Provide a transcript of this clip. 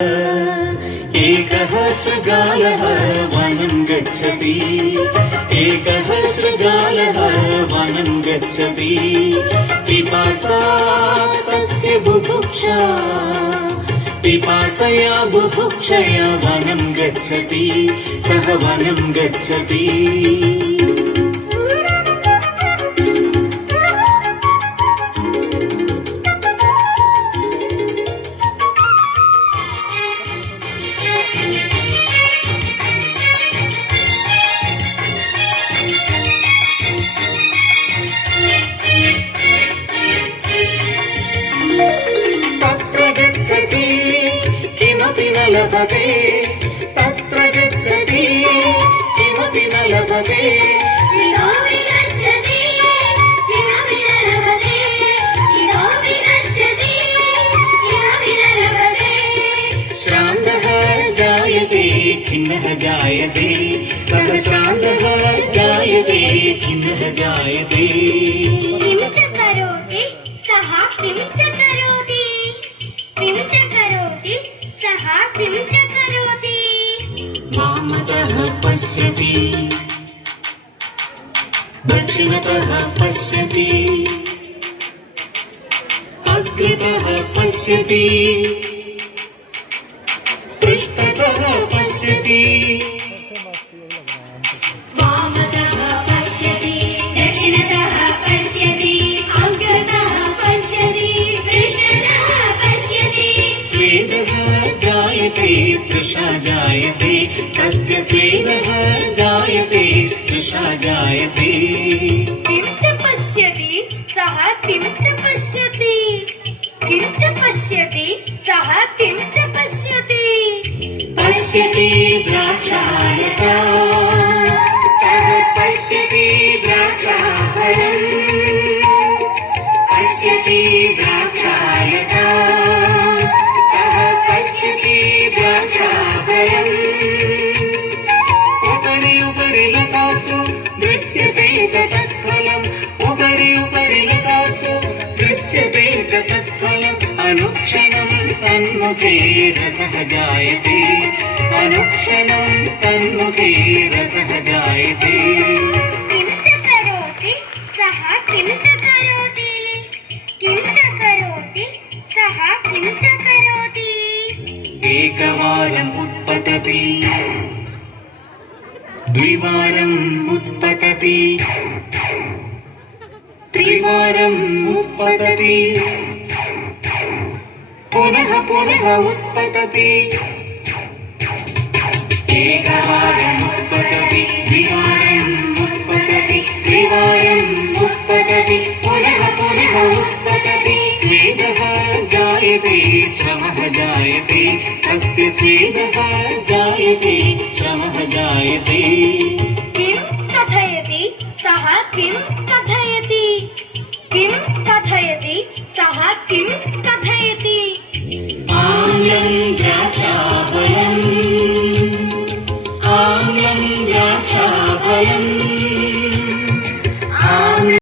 एकः शृगालः वनं गच्छति, एकः शृगालः वनं गच्छति, पिपासा तस्य बुभुक्षा, पिपासया बुभुक्षया वनं गच्छति, सः वनं गच्छति। लभते तत्र गच्छति किमपि न लभते, इतोऽपि गच्छति किमपि न लभते, इतोऽपि गच्छति किमपि न लभते। श्रान्तः जायते खिन्नः जायते, सः श्रान्तः जायते खिन्नः जायते। किं च करोति सः किं च करोति, किं च करोति सः किं च करोति। वामतः पश्यति दक्षिणतः पश्यति, अग्रतः पश्यति पृष्ठतः पश्यति। वामतः पश्यति दक्षिणतः पश्यति, अग्रतः पश्यति पृष्ठतः पश्यति। स्वेदः जायते तृषा जायते, तस्य स्वेदः जायते तृषा जायते। किं च पश्यति सः किं च पश्यति, किं च पश्यति सः किं च पश्यति। पश्यति द्राक्षालता, सः पश्यति द्राक्षाफलम्, पश्यति द्राक्षालता, सः पश्यति द्राक्षाफलम्। उपरि उपरि लतासु दृश्यते च तत्फलम्, उपरि उपरि लतासु दृश्यते च तत्फलम्। अनुक्षणं तन्मुखे रसः जायते, अनुक्षणं तन्मुखे रसः जायते। किं च करोति सः किं च करोति, किं च करोति सः किं च करोति। एकवारम् उत्पतति, द्विवारम् उत्पतति, त्रिवारम् उत्पतति, पुनः पुनः उत्पतति। एकवारम् उत्पतति, द्विवारम् उत्पतति, त्रिवारम् उत्पतति, पुनः पुनः उत्पतति। स्वेदः जायते श्रमः जायते, तस्य स्वेदः जायते श्रमः जायते। किं कथयति सः किं